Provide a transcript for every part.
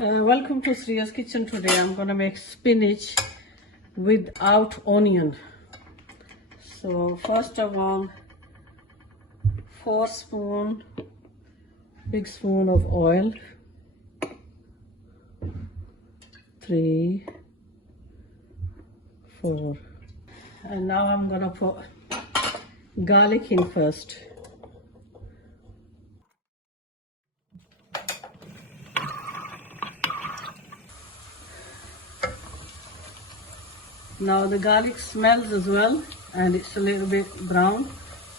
Welcome to SORIYA'S kitchen. Today I'm gonna make spinach without onion. So first of all, 4 big spoon of oil, 3, 4, and now I'm gonna put garlic in first. Now the garlic smells as well and it's a little bit brown,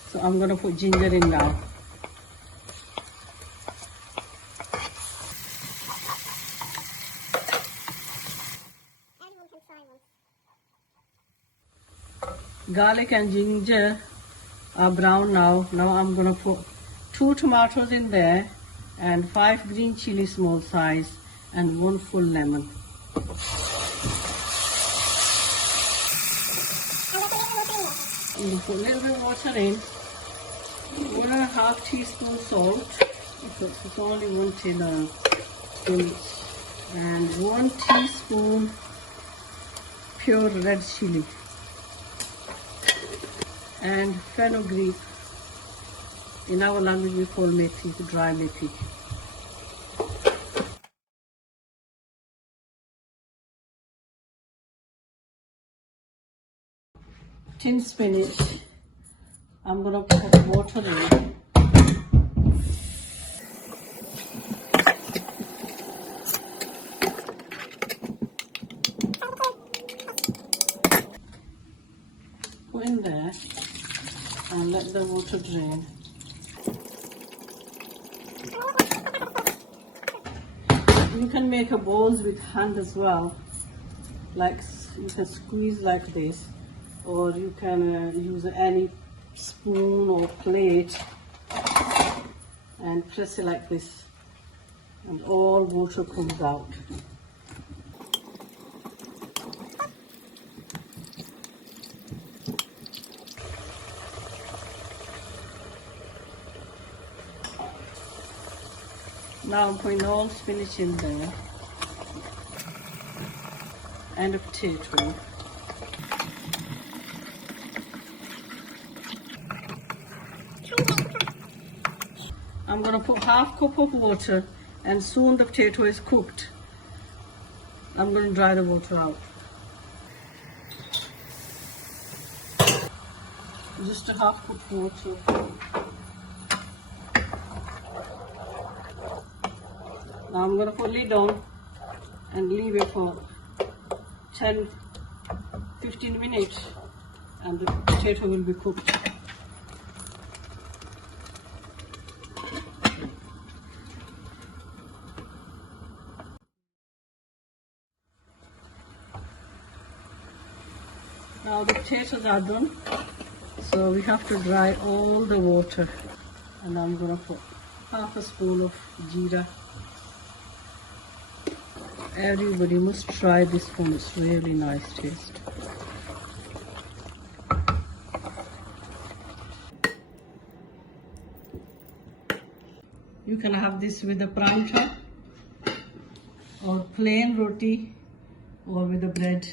so I'm going to put ginger in now. Garlic and ginger are brown now. Now I'm going to put 2 tomatoes in there and 5 green chili small size and 1 full lemon. You put a little bit of water in, 1.5 teaspoon salt, because it's only 1 tin spinach, and 1 teaspoon pure red chili, and fenugreek. In our language we call methi, dry methi. Tin spinach, I'm going to put water in. Put in there and let the water drain. You can make a balls with hand as well, like you can squeeze like this, or you can use any spoon or plate and press it like this, and all water comes out. Now I'm putting all spinach in there and a potato. I'm going to put half cup of water, and soon the potato is cooked. I'm going to dry the water out. Just a half cup water. Now I'm going to put lid on and leave it for 10-15 minutes, and the potato will be cooked. Now the potatoes are done, so we have to dry all the water, and I'm going to put half a spoon of jeera. Everybody must try this one, it's really nice taste. You can have this with a paratha or plain roti or with a bread.